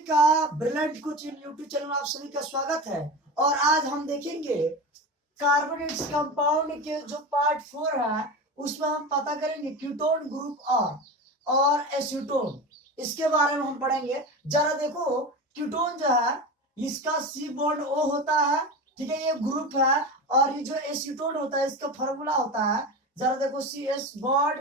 का brilliant coaching YouTube channel में आप सभी का स्वागत है। और आज हम देखेंगे कार्बोनेट्स कंपाउंड के जो पार्ट 4 है उसमें हम पता करेंगे कीटोन ग्रुप और एसीटोन, इसके बारे में हम पढ़ेंगे। जरा देखो, कीटोन जो है इसका सी बॉन्ड ओ होता है, ठीक है, ये ग्रुप है। और ये जो एसीटोन होता है इसका फॉर्मूला होता है, जरा देखो, C S bond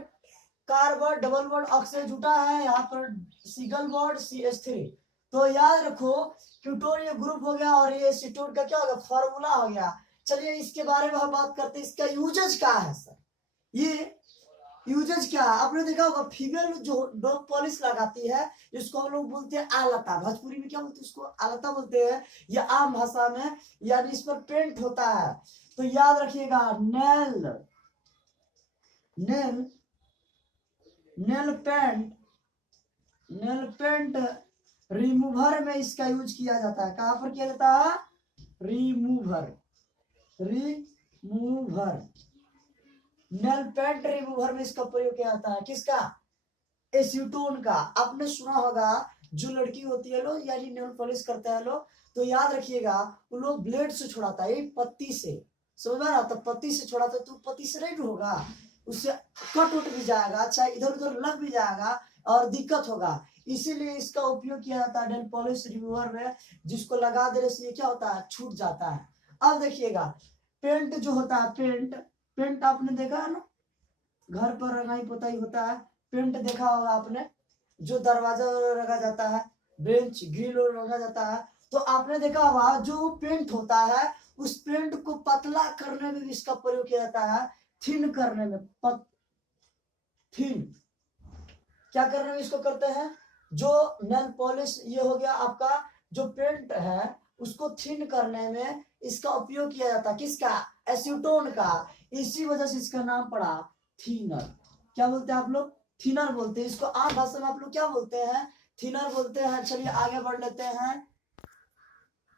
carbon double bond oxygen जुटा है, यहाँ पर सिंगल बॉन्ड CH3। तो याद रखो, कीटोन ये ग्रुप हो गया और ये एसीटोन का क्या हो गया, फॉर्मूला हो गया। चलिए इसके बारे में हम बात करते हैं, इसका यूजेज क्या है सर। ये यूजेज क्या है, आपने देखा होगा फीमेल जो डॉग पॉलिश लगाती है इसको हम लोग बोलते हैं आलता, भोजपुरी में क्या बोलते हैं, उसको आलता बोलते हैं, या आम भाषा में, यानी इस पर पेंट होता है। तो याद रखिएगा, nail nail nail paint remover में इसका यूज किया जाता है। कहां पर किया जाता है, रिमूवर नेल पेंट रिमूवर में इसका प्रयोग किया जाता है। किसका, एसीटोन का। आपने सुना होगा जो लड़की होती है लोग, यानी नेल पॉलिश करते हैं लोग, तो याद रखिएगा वो लोग ब्लेड से छुड़ाता है, पत्ती से, समझ में आ रहा, तो पत्ती से छुड़ाता है, तो पत्ती से नहीं होगा, उससे कट उठ भी जाएगा, अच्छा इधर उधर लग भी जाएगा और दिक्कत होगा। इसीलिए इसका उपयोग किया जाता है नेल पॉलिश रिमूवर में, जिसको लगा देने से ये क्या होता है, छूट जाता है। अब देखिएगा, पेंट जो होता है, पेंट आपने देखा है ना, घर पर रंगाई पोताई होता है, पेंट देखा होगा आपने, जो दरवाजा रंगा जाता है, बेंच ग्रिल रंगा जाता है, तो आपने देखा होगा जो पेंट होता है उस पेंट को पतला करने में भी इसका प्रयोग किया जाता है, थिन करने में, थिन क्या करने में इसको करते हैं, जो नेल पॉलिश ये हो गया आपका, जो पेंट है उसको थिन करने में इसका उपयोग किया जाता है। किसका, एसीटोन का। इसी वजह से इसका नाम पड़ा थिनर। क्या बोलते हैं आप लोग, थिनर बोलते हैं इसको। आम भाषा में आप लोग क्या बोलते हैं, थिनर बोलते हैं। चलिए आगे बढ़ लेते हैं,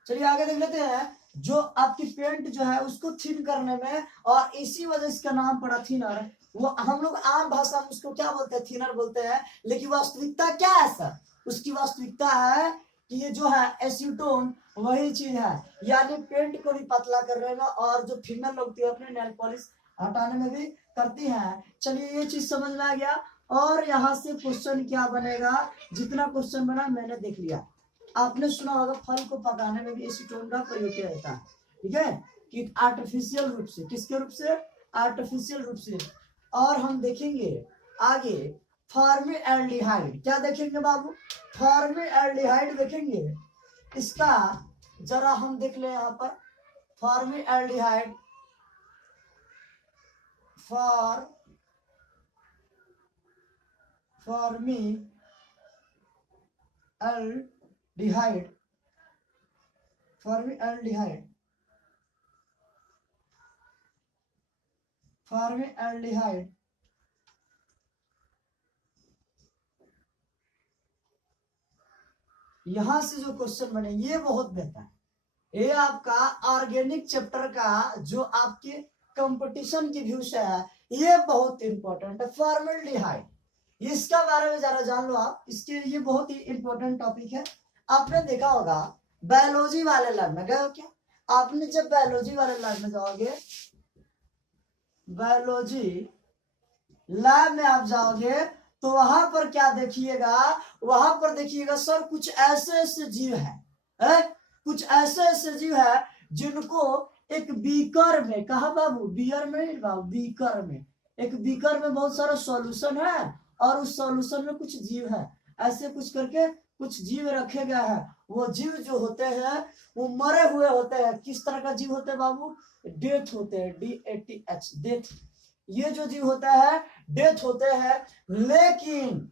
चलिए आगे देख लेते हैं। जो आपकी पेंट जो है उसको थिन करने में, और इसी वजह से इसका नाम पड़ा थिनर। वो हम लोग आम भाषा में उसको क्या बोलते हैं, थिनर बोलते हैं, लेकिन वास्तविकता क्या है सर, उसकी वास्तविकता है कि ये जो है एसीटोन वही चीज है, यानी पेंट को भी पतला करने में, और जो फीमेल लोग अपने नेल पॉलिश हटाने में भी करती हैं। चलिए ये चीज समझ में आ गया। और यहाँ से क्वेश्चन क्या बनेगा, जितना क्वेश्चन बना मैंने देख लिया। आपने सुना होगा फल को पकाने में भी एसीटोन का प्रयोग किया जाता है, ठीक है, कि आर्टिफिशियल रूप से, किसके रूप से, आर्टिफिशियल रूप से। और हम देखेंगे आगे फॉर्मेल्डिहाइड, क्या देखेंगे बाबू, फॉर्मेल्डिहाइड देखेंगे। इसका जरा हम देख ले यहाँ पर, फॉर्मेल्डिहाइड, फॉर्मेल्डिहाइड यहां से जो क्वेश्चन बने ये बहुत बेहतर है। ये आपका ऑर्गेनिक चैप्टर का जो आपके कंपटीशन की व्यू से है, ये बहुत इंपॉर्टेंट है। फॉर्मेल्डिहाइड, इसका बारे में जरा जान लो आप, इसके ये बहुत ही इंपॉर्टेंट टॉपिक है। आपने देखा होगा बायोलॉजी वाले लैब में गए हो क्या, आपने जब बायोलॉजी वाले लैब में जाओगे, बायोलॉजी लैब में आप जाओगे तो वहां पर क्या देखिएगा, वहां पर देखिएगा सर कुछ ऐसे ऐसे जीव है, कुछ ऐसे ऐसे जीव है जिनको एक बीकर में, कहा बाबू, बियर में बाबू, बीकर में, एक बीकर में बहुत सारा सॉल्यूशन है, और उस सॉल्यूशन में कुछ जीव है, ऐसे कुछ करके कुछ जीव रखे गए हैं। वो जीव जो होते हैं वो मरे हुए होते हैं। किस तरह का जीव होते हैं बाबू, डेथ होते हैं, DATH, डेथ। ये जो जीव होता है डेथ होते हैं, लेकिन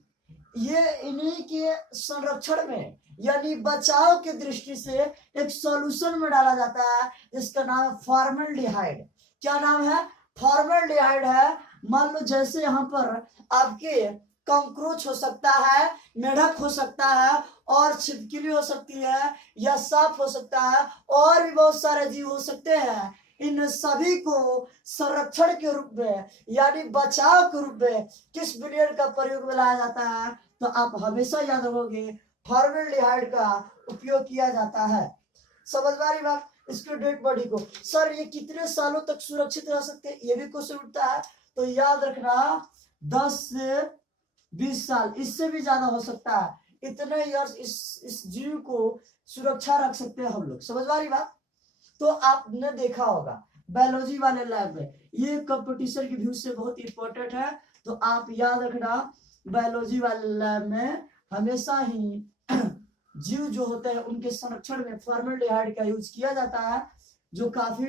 ये इन्हीं के संरक्षण में, यानी बचाव की दृष्टि से एक सॉल्यूशन में डाला जाता है, जिसका नाम है फॉर्मेल्डिहाइड। क्या नाम है, फॉर्मेल्डिहाइड है। मान लो जैसे यहाँ पर आपके कॉकरोच हो सकता है, मेढक हो सकता है, और छिपकली हो सकती है, या सांप हो सकता है, और भी बहुत सारे जीव हो सकते हैं। इन सभी को संरक्षण के रूप में, यानी बचाव के रूप में किस विलियन का प्रयोग में लाया जाता है, तो आप हमेशा याद रखोगे फॉर्मेल्डिहाइड का उपयोग किया जाता है। समझ में आ रही बात? इसके डेड बॉडी को सर ये कितने सालों तक सुरक्षित रह सकते हैं, ये भी क्वेश्चन उठता है। तो याद रखना 10 से 20 साल, इससे भी ज्यादा हो सकता है। इतने इयर्स इस जीव को सुरक्षा रख सकते हैं हम लोग। समझ में आ रही बात? तो आपने देखा होगा बायोलॉजी वाले लैब में, ये कंपटीशन की व्यू से बहुत इंपॉर्टेंट है। तो आप याद रखना बायोलॉजी वाले लैब में हमेशा ही जीव जो होते हैं उनके संरक्षण में फॉर्मेल्डिहाइड का यूज किया जाता है, जो काफी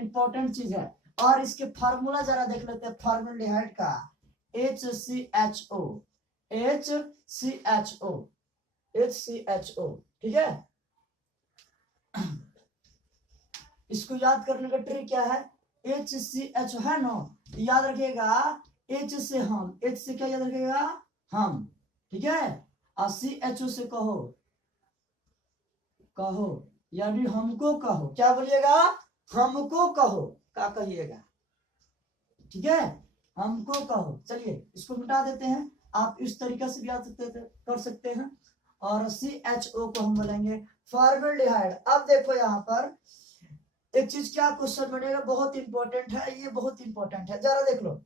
इंपॉर्टेंट चीज है। और इसके फार्मूला जरा देख लेते हैं फॉर्मेल्डिहाइड का, HCHO, HCHO, ठीक है। इसको याद करने का ट्रिक क्या है? HCHO है ना, याद रखिएगा H से हम, H से क्या याद रखिएगा? हम, ठीक है। और CHO से कहो, कहो यानी हमको कहो। क्या बोलिएगा? हमको कहो, क्या कहिएगा? ठीक है, हमको कहो। चलिए इसको मिटा देते हैं, आप इस तरीके से भी याद कर सकते हैं। और CHO को हम बोलेंगे फॉर्मेल्डिहाइड। अब देखो यहाँ पर एक चीज क्या क्वेश्चन बनेगा, बहुत इंपॉर्टेंट है, ये बहुत इंपॉर्टेंट है, जरा देख लो।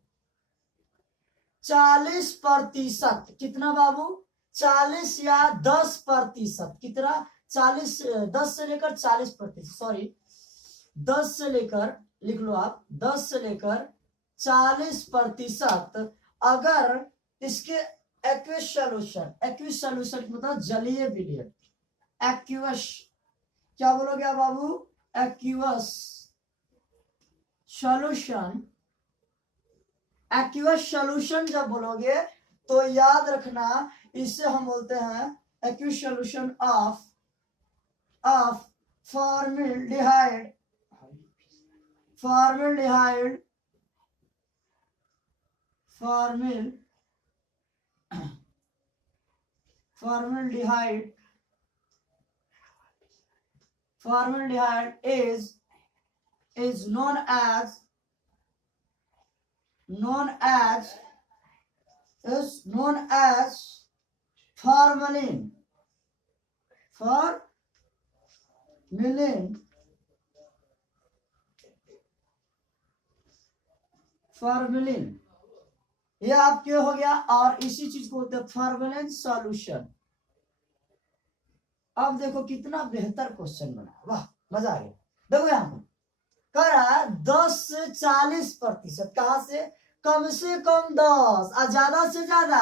40%, कितना बाबू? 40 या 10%, कितना? 40, 10 से लेकर 40%, सॉरी 10 से लेकर, लिख लो आप, 10 से लेकर 40%। अगर इसके एक्वियस सॉल्यूशन, एक्वियस सॉल्यूशन मतलब जलीय विलयन, एक्वियस, क्या बोलोगे आप बाबू? एक्वियस सॉल्यूशन, एक्वियस सॉल्यूशन जब बोलोगे तो याद रखना इसे हम बोलते हैं aqueous solution of formaldehyde, formaldehyde, formaldehyde, formaldehyde is known as formalin, formalin, ये आपके हो गया। और इसी चीज को बोलते हैं फॉर्मेलिन सॉल्यूशन। अब देखो कितना बेहतर क्वेश्चन बना, वाह मजा आ गया। देखो यहाँ पर कह रहा है 10 से 40%, कहां से? कम से कम 10 और ज्यादा से ज्यादा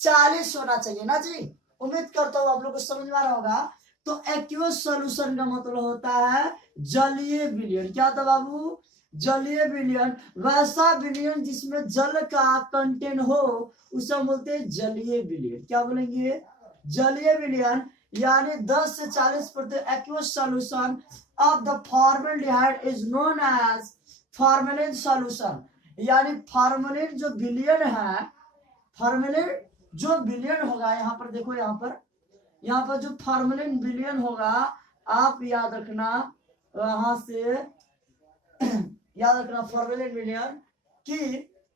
40 होना चाहिए ना जी। उम्मीद करता हूँ आप लोग को समझ में आ रहा होगा। तो एक्वियस सॉल्यूशन का मतलब होता है जलीय विलयन। क्या था बाबू? जलीय विलयन, वैसा विलयन जिसमें जल का कंटेंट हो उसे बोलते हैं जलीय विलयन। क्या बोलेंगे? जलीय विलयन। यानी 10 से 40% aqueous solution of the formaldehyde is known as formalin solution. यानी फॉर्मेलिन जो विलयन है, फॉर्मेलिन जो विलयन होगा, यहाँ पर देखो, यहाँ पर जो फॉर्मेलिन विलयन होगा, आप याद रखना वहां से याद रखना फॉर्मेलिन विलयन की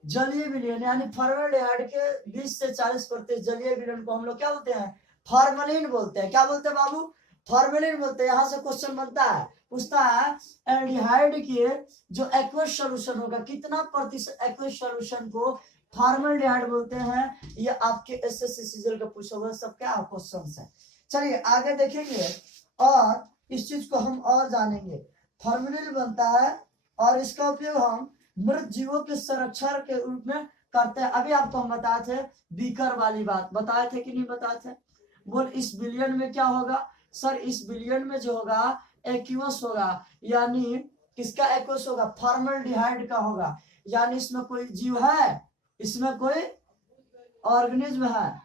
जलीय विलयन, यानी फॉर्मेल्डिहाइड के 20 से 40% जलीय विलयन को हम लोग क्या बोलते हैं? फॉर्मेलिन बोलते हैं। क्या बोलते हैं बाबू? फॉर्मेलिन बोलते हैं। यहां से क्वेश्चन बनता है, पूछता है एल्डिहाइड के जो एक्वियस सॉल्यूशन होगा, कितना प्रतिशत एक्वियस सॉल्यूशन को फॉर्मेल्डिहाइड बोलते हैं? ये आपके एसएससी सीजीएल का पूछा हुआ सब क्या क्वेश्चन है। चलिए आगे देखेंगे और इस चीज को हम और जानेंगे। फॉर्मेलिन बनता है और इसका उपयोग हम मृत जीवों के संरक्षण के रूप में करते हैं। अभी आपको हम बताए थे बीकर वाली बात, बताए थे कि नहीं बताए थे? बोल इस विलयन में क्या होगा? सर इस विलयन में जो होगा एक्वियस होगा, यानी किसका एक्वियस होगा? फॉर्मेल्डिहाइड का होगा। यानी इसमें कोई जीव है, इसमें कोई ऑर्गेनिज्म है,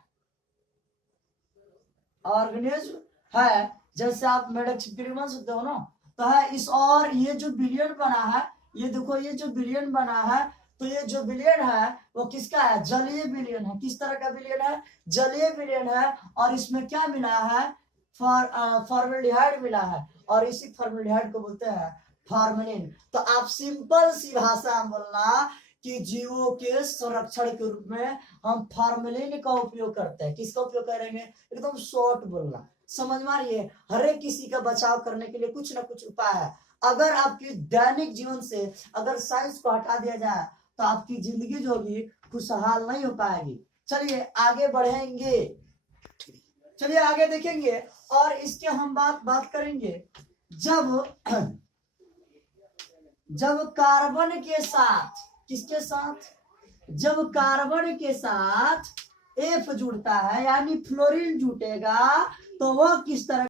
ऑर्गेनिज्म है, जैसे आप मेढक छिपकली बन सकते हो ना, तो है इस। और ये जो विलयन बना है, ये देखो ये जो विलयन बना है, तो ये जो विलयन है वो किसका है? जलीय विलयन है। किस तरह का विलयन है? जलीय विलयन है। और इसमें क्या मिला है? फॉर्मेल्डिहाइड मिला है, और इसी फॉर्मेल्डिहाइड को बोलते हैं फॉर्मेलिन। तो आप सिंपल सी भाषा में बोलना कि जीवों के संरक्षण के रूप में हम फार्मेलिन का उपयोग करते हैं। किसका उपयोग करेंगे? एकदम शॉर्ट बोलना, समझ में आ रही है? हर एक किसी का बचाव करने के लिए कुछ ना कुछ उपाय है। अगर आपकी दैनिक जीवन से अगर साइंस को हटा दिया जाए तो आपकी जिंदगी जो होगी खुशहाल नहीं हो पाएगी। चलिए आगे बढ़ेंगे, चलिए आगे देखेंगे और इसके हम बात करेंगे। जब कार्बन के साथ, किसके साथ? जब कार्बन के साथ F जुड़ता है यानी फ्लोरीन जुटेगा तो वह किस तरह